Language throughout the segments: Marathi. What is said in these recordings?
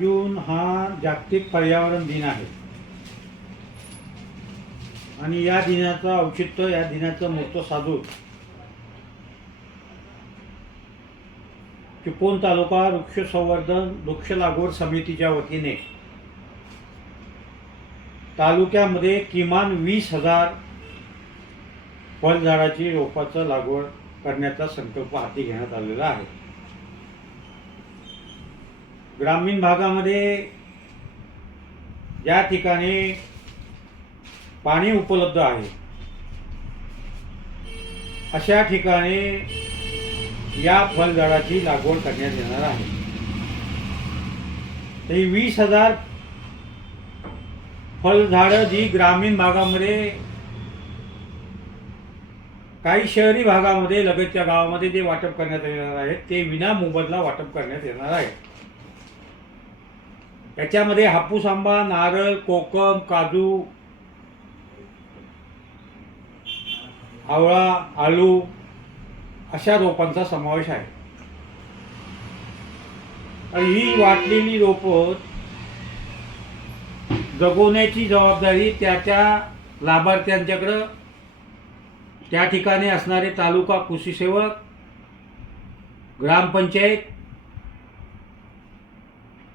जून हा जागतिक पर्यावरण दिन आहे. आणि या दिनाचं औचित्य या दिनाचं मोठं साधू चिपळूण तालुका वृक्ष संवर्धन वृक्ष लागवड समितीच्या वतीने तालुक्यामध्ये किमान वीस हजार फळझाडाची रोपाचं लागवड करण्याचा संकल्प हाती घेण्यात आलेला आहे. ग्रामीण भागामध्ये ज्या ठिकाणी पाणी उपलब्ध आहे. अशा ठिकाणी या फळझाडाची लागवड करण्यात येणार आहे. तर वीस हजार फळझाडं जी ग्रामीण भागामध्ये काही शहरी भागामध्ये लगतच्या गावामध्ये जे वाटप करण्यात येणार आहे ते विना मोबदला वाटप करण्यात येणार आहे. याच्यामध्ये हापूस आंबा नारळ कोकम काजू आवळा आलू अशा रोपांचा समावेश आहे. ही वाटलेली रोपं जगवण्याची जबाबदारी त्या त्या लाभार्थ्यांच्याकडं त्या ठिकाणी असणारे तालुका कृषी सेवक ग्रामपंचायत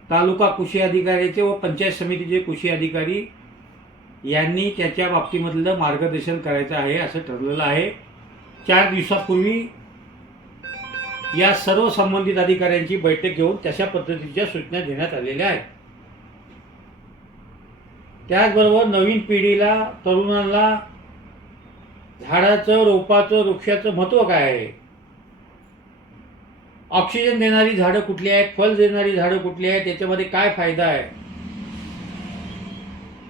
तालुका कृषी अधिकाऱ्याचे व पंचायत समितीचे कृषी अधिकारी यांनी त्याच्या बाबतीमधलं मार्गदर्शन करायचं आहे असं ठरलेलं आहे. चार दिवसापूर्वी या सर्व संबंधित अधिकाऱ्यांची बैठक घेऊन तशा पद्धतीच्या सूचना देण्यात आलेल्या आहेत. त्याचबरोबर नवीन पिढीला तरुणांना झाडाचं रोपाचं वृक्षाचं महत्त्व काय आहे? ऑक्सिजन देणारी झाडं कुठली आहेत? फल देणारी झाडं कुठली आहेत? त्याच्यामध्ये काय फायदा आहे?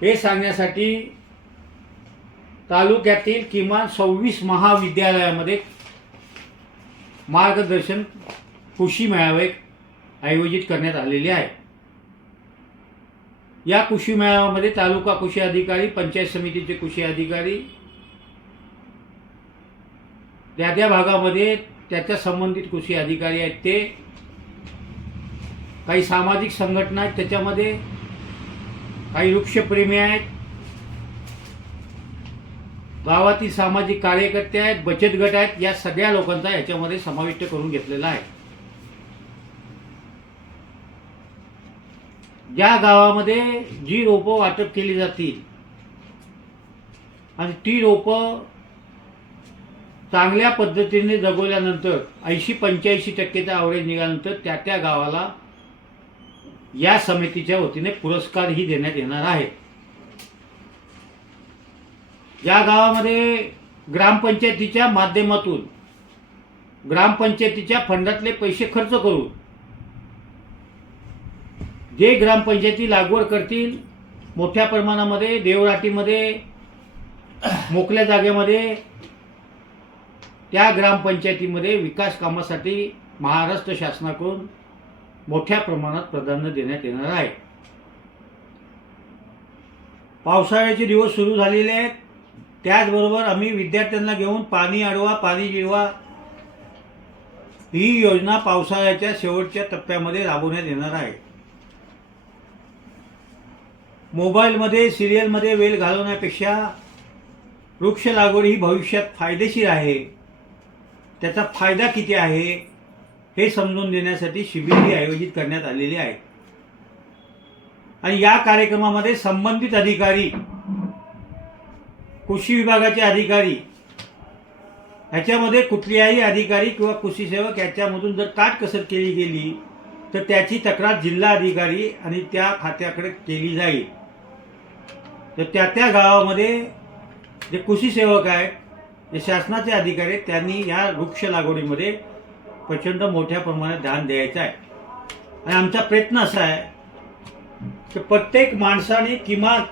हे सांगण्यासाठी तालुक्यातील किमान सव्वीस महाविद्यालयामध्ये मार्गदर्शन कृषी मेळावे आयोजित करण्यात आलेले आहे. या कृषी मेळाव्यामध्ये तालुका कृषी अधिकारी पंचायत समितीचे कृषी अधिकारी त्या त्या भागामध्ये त्याच्या संबंधित कृषी अधिकारी आहेत ते. काही सामाजिक संघटना आहेत त्याच्यामध्ये काही वृक्षप्रेमी आहेत. गावातील सामाजिक कार्यकर्ते आहेत बचत गट आहेत या सगळ्या लोकांचा याच्यामध्ये समाविष्ट करून घेतलेला आहे. ज्या गावामध्ये जी रोपं वाटप केली जातील आणि ती रोपं चांगल्या पद्धतीने जगवल्यानंतर ऐंशी पंच्याऐंशी टक्केचा ॲव्हरेज निघाल्यानंतर त्या त्या गावाला या समितीच्या वतीने पुरस्कारही देण्यात येणार आहे. या गावामध्ये ग्रामपंचायतीच्या माध्यमातून ग्रामपंचायतीच्या फंडातले पैसे खर्च करून जे ग्रामपंचायती लागवड करतील मोठ्या प्रमाणामध्ये देवराटीमध्ये मोकळ्या जागेमध्ये त्या ग्रामपंचायतीमध्ये विकास कामासाठी महाराष्ट्र शासनाकडून मोठ्या प्रमाणात प्राधान्य देण्यात येणार आहे. पावसाळ्याचे दिवस सुरू झालेले आहेत. त्याचबरोबर आम्ही विद्यार्थ्यांना घेऊन पाणी अडवा पाणी जिळवा ही योजना पावसाळ्याच्या शेवटच्या टप्प्यामध्ये राबवण्यात येणार आहे. मोबाईलमध्ये सिरियलमध्ये वेळ घालवण्यापेक्षा वृक्ष लागवड ही भविष्यात फायदेशीर आहे. त्याचा फायदा किती आहे हे समजून देण्यासाठी शिबिरे आयोजित करण्यात आलेली आहे. आणि या कार्यक्रमामध्ये संबंधित अधिकारी कृषी विभागाचे अधिकारी ह्याच्यामध्ये कुठल्याही अधिकारी किंवा कृषी सेवक याच्यामधून जर काटकसर केली गेली तर त्याची तक्रार जिल्हा अधिकारी आणि त्या खात्याकडे केली जाईल. तर त्या त्या गावामध्ये जे कृषी सेवक आहेत जे शासनाचे अधिकारी आहेत त्यांनी या वृक्ष लागवडीमध्ये प्रचंड मोठ्या प्रमाणात ध्यान द्यायचं आहे. आणि आमचा प्रयत्न असा आहे की प्रत्येक माणसाने किमान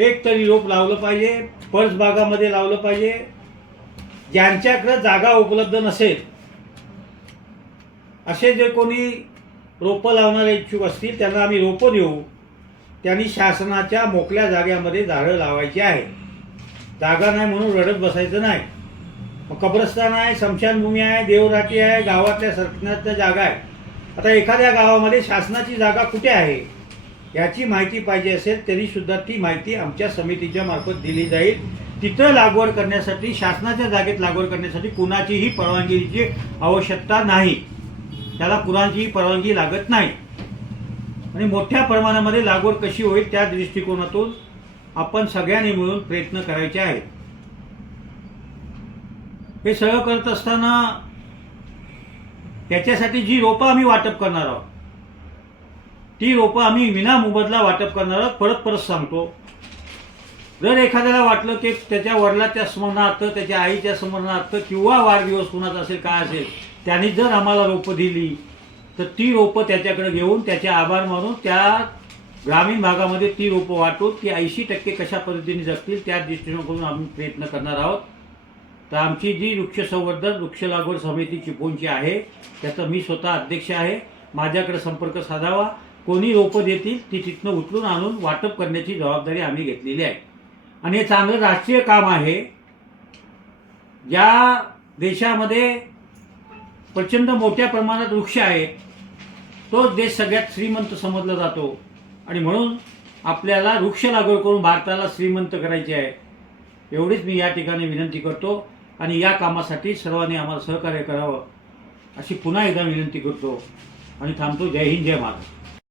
एक तरी रोप लावलं पाहिजे परसबागामध्ये लावलं पाहिजे. ज्यांच्याकडं जागा उपलब्ध नसेल असे जे कोणी रोपं लावणारे इच्छुक असतील त्यांना आम्ही रोपं देऊ. त्यांनी शासनाच्या मोकळ्या जाग्यामध्ये झाडं लावायची आहे. जागा नाही म्हणून रडत बसायचं नाही. मग कब्रस्तान आहे स्मशानभूमी आहे देवराटी आहे गावातल्या सरकण्याच्या जागा आहे. आता एखाद्या गावामध्ये शासनाची जागा कुठे आहे? याची माहिती पाहिजे असेल तरी सुद्धा ती माहिती आमच्या समितीच्या मार्फत दिली जाईल. तिथं लागवड करण्यासाठी शासनाच्या जागेत लागवड करण्यासाठी कुणाचीही परवानगीची आवश्यकता नाही. त्याला कुणाचीही परवानगी लागत नाही. आणि मोठ्या प्रमाणामध्ये लागवड कशी होईल त्या दृष्टिकोनातून आपण सगळ्यांनी मिळून प्रयत्न करायचे आहेत. हे सगळं करत असताना त्याच्यासाठी जी रोपं आम्ही वाटप करणार आहोत ती रोपं आम्ही विना मोबदला वाटप करणार आहोत परत परत सांगतो. जर एखाद्याला वाटलं की त्याच्या वडिलाच्या स्मरणार्थ त्याच्या आईच्या स्मरणार्थ किंवा वाढदिवस कुणाचा असेल काय असेल त्यांनी जर आम्हाला रोपं दिली तर ती रोपं त्याच्याकडे घेऊन त्याचे आभार मानून त्या ग्रामीण भागामध्ये ती रोपं वाटून ती ऐंशी टक्के कशा पद्धतीने जगतील त्या दृष्टिकोनातून आम्ही प्रयत्न करणार आहोत. तर आमची जी वृक्षसंवर्धन वृक्ष लागवड समिती चिपळूणची आहे त्याचं मी स्वतः अध्यक्ष आहे. माझ्याकडे संपर्क साधावा. कोणी रोपं देतील ती तिथनं उचलून आणून वाटप करण्याची जबाबदारी आम्ही घेतलेली आहे. आणि हे चांगलं राष्ट्रीय काम आहे. ज्या देशामध्ये प्रचंड मोठ्या प्रमाणात वृक्ष आहे तोच देश सगळ्यात श्रीमंत समजला जातो. आणि म्हणून आपल्याला वृक्ष लागवड करून भारताला श्रीमंत करायचे आहे. एवढीच मी या ठिकाणी विनंती करतो आणि या कामासाठी सर्वांनी आम्हाला सहकार्य करावं अशी पुन्हा एकदा विनंती करतो आणि थांबतो. जय हिंद जय महाराष्ट्र.